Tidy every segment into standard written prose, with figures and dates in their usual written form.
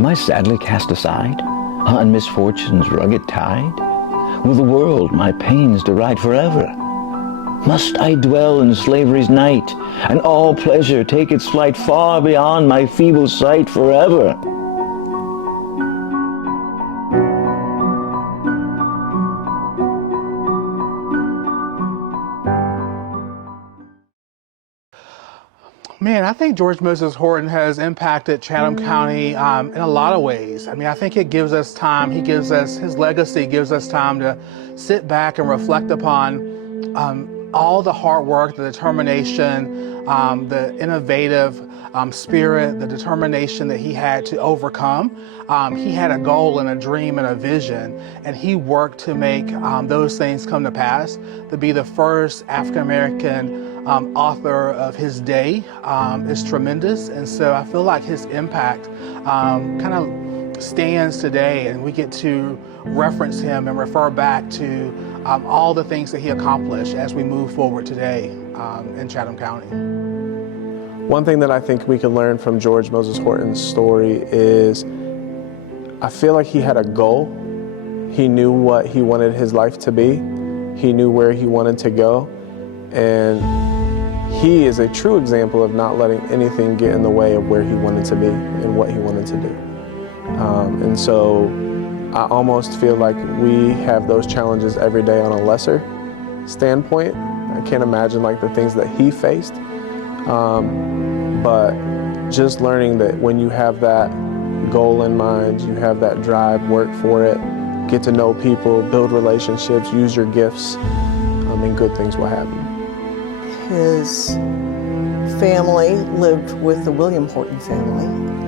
Am I sadly cast aside on misfortune's rugged tide? Will the world my pains deride forever? Must I dwell in slavery's night, and all pleasure take its flight far beyond my feeble sight forever? Man, I think George Moses Horton has impacted Chatham County in a lot of ways. I mean, I think it gives us time, his legacy gives us time to sit back and reflect upon all the hard work, the determination, the innovative spirit, the determination that he had to overcome. He had a goal and a dream and a vision, and he worked to make those things come to pass. To be the first African-American author of his day is tremendous, and so I feel like his impact kind of stands today, and we get to reference him and refer back to all the things that he accomplished as we move forward today in Chatham County. One thing that I think we can learn from George Moses Horton's story is I feel like he had a goal. He knew what he wanted his life to be. He knew where he wanted to go. And he is a true example of not letting anything get in the way of where he wanted to be and what he wanted to do. And so I almost feel like we have those challenges every day on a lesser standpoint. I can't imagine like the things that he faced. But just learning that when you have that goal in mind, you have that drive, work for it, get to know people, build relationships, use your gifts, and good things will happen. His family lived with the William Horton family,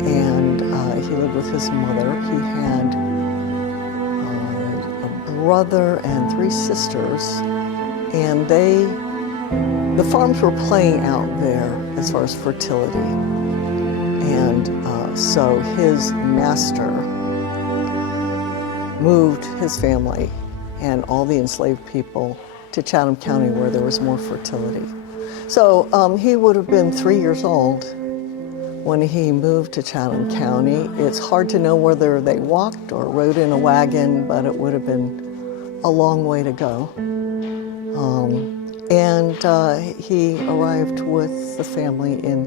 and he lived with his mother. He had a brother and 3 sisters, and the farms were playing out there as far as fertility. And so his master moved his family and all the enslaved people to Chatham County where there was more fertility. So he would have been 3 years old when he moved to Chatham County. It's hard to know whether they walked or rode in a wagon, but it would have been a long way to go. And he arrived with the family in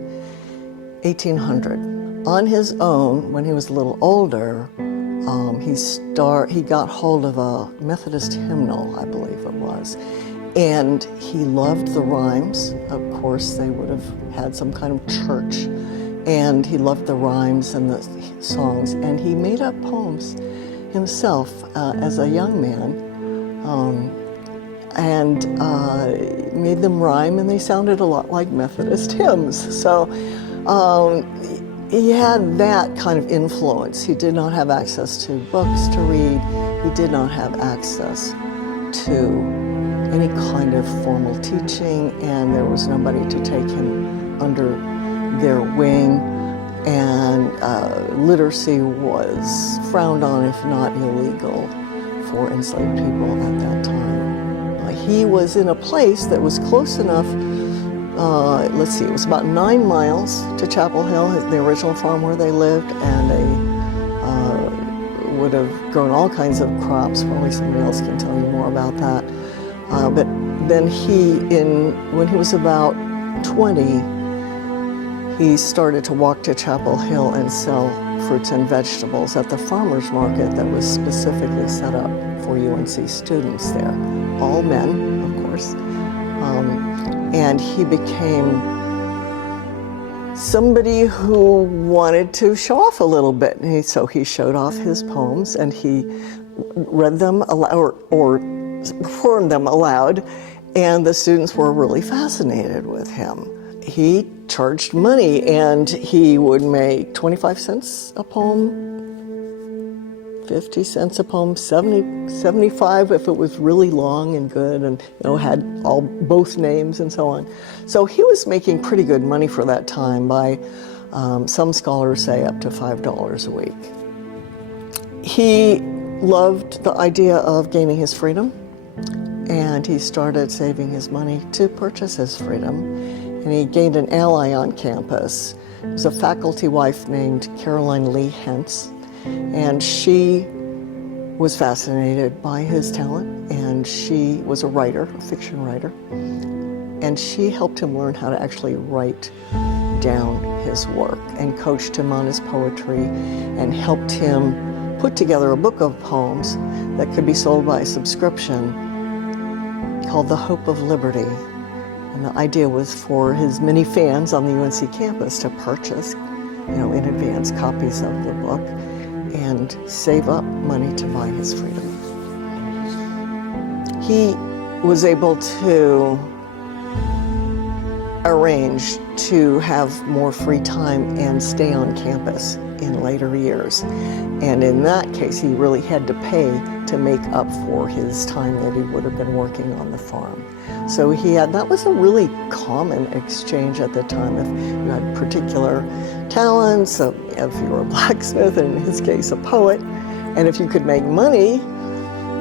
1800. On his own, when he was a little older, he got hold of a Methodist hymnal, I believe it was. And he loved the rhymes. Of course, they would have had some kind of church. And he loved the rhymes and the songs. And he made up poems himself as a young man. And made them rhyme, and they sounded a lot like Methodist hymns. So he had that kind of influence. He did not have access to books to read. He did not have access to any kind of formal teaching, and there was nobody to take him under their wing. And literacy was frowned on, if not illegal, for enslaved people at that time. He was in a place that was close enough, it was about 9 miles to Chapel Hill, the original farm where they lived, and they would have grown all kinds of crops. Probably somebody else can tell you more about that. But then when he was about 20, he started to walk to Chapel Hill and sell fruits and vegetables at the farmer's market that was specifically set up for UNC students there. All men, of course. And he became somebody who wanted to show off a little bit. So he showed off his poems, and he read them aloud, or performed them aloud, and the students were really fascinated with him. He charged money, and he would make 25 cents a poem, 50 cents a poem, 75 if it was really long and good, and had both names and so on. So he was making pretty good money for that time, by some scholars say up to $5 a week. He loved the idea of gaining his freedom, and he started saving his money to purchase his freedom. And he gained an ally on campus. It was a faculty wife named Caroline Lee Hentz. And she was fascinated by his talent, and she was a writer, a fiction writer, and she helped him learn how to actually write down his work and coached him on his poetry and helped him put together a book of poems that could be sold by subscription called The Hope of Liberty. And the idea was for his many fans on the UNC campus to purchase, in advance copies of the book and save up money to buy his freedom. He was able to arrange to have more free time and stay on campus in later years. And in that case, he really had to pay to make up for his time that he would have been working on the farm. So that was a really common exchange at the time. If you had particular talents, if you were a blacksmith, and in his case, a poet, and if you could make money,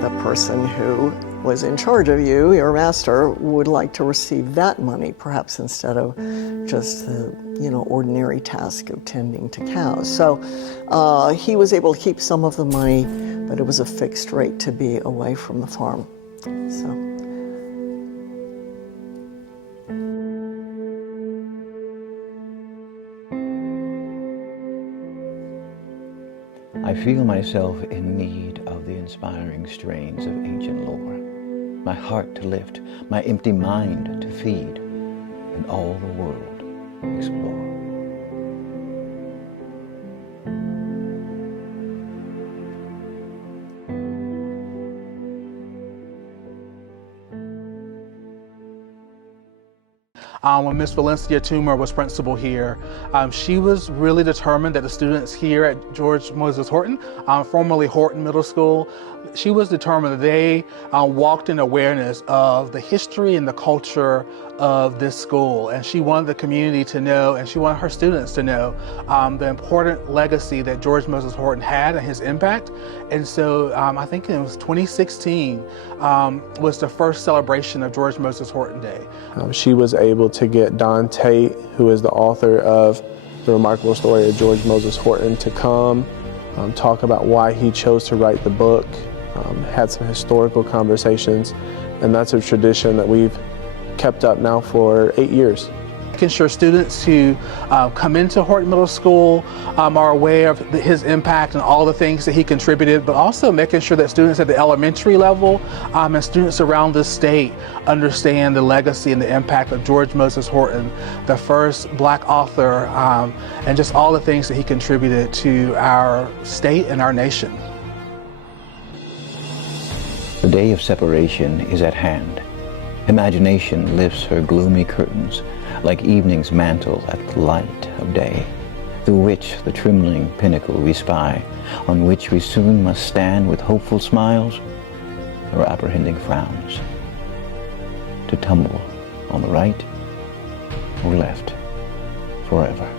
the person who was in charge of you, your master, would like to receive that money, perhaps instead of just the ordinary task of tending to cows. So he was able to keep some of the money, but it was a fixed rate to be away from the farm. So. I feel myself in need of the inspiring strains of ancient lore, my heart to lift, my empty mind to feed, and all the world explore. When Miss Valencia Toomer was principal here, she was really determined that the students here at George Moses Horton, formerly Horton Middle School, she was determined that they walked in awareness of the history and the culture of this school. And she wanted the community to know, and she wanted her students to know, the important legacy that George Moses Horton had and his impact. And so I think it was 2016 was the first celebration of George Moses Horton Day. She was able to get Don Tate, who is the author of The Remarkable Story of George Moses Horton, to come talk about why he chose to write the book, had some historical conversations, and that's a tradition that we've kept up now for 8 years. Making sure students who come into Horton Middle School are aware of his impact and all the things that he contributed, but also making sure that students at the elementary level and students around the state understand the legacy and the impact of George Moses Horton, the first Black author, and just all the things that he contributed to our state and our nation. The day of separation is at hand. Imagination lifts her gloomy curtains like evening's mantle at the light of day, through which the trembling pinnacle we spy, on which we soon must stand with hopeful smiles or apprehending frowns, to tumble on the right or left forever.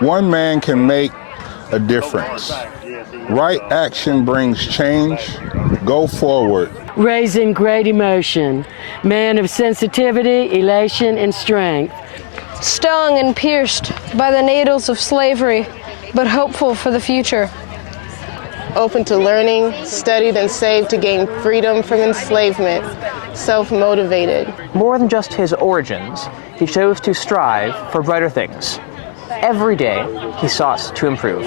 One man can make a difference. Right action brings change. Go forward. Raising great emotion. Man of sensitivity, elation, and strength. Stung and pierced by the needles of slavery, but hopeful for the future. Open to learning, studied and saved to gain freedom from enslavement. Self-motivated. More than just his origins, he chose to strive for brighter things. Every day, he sought to improve.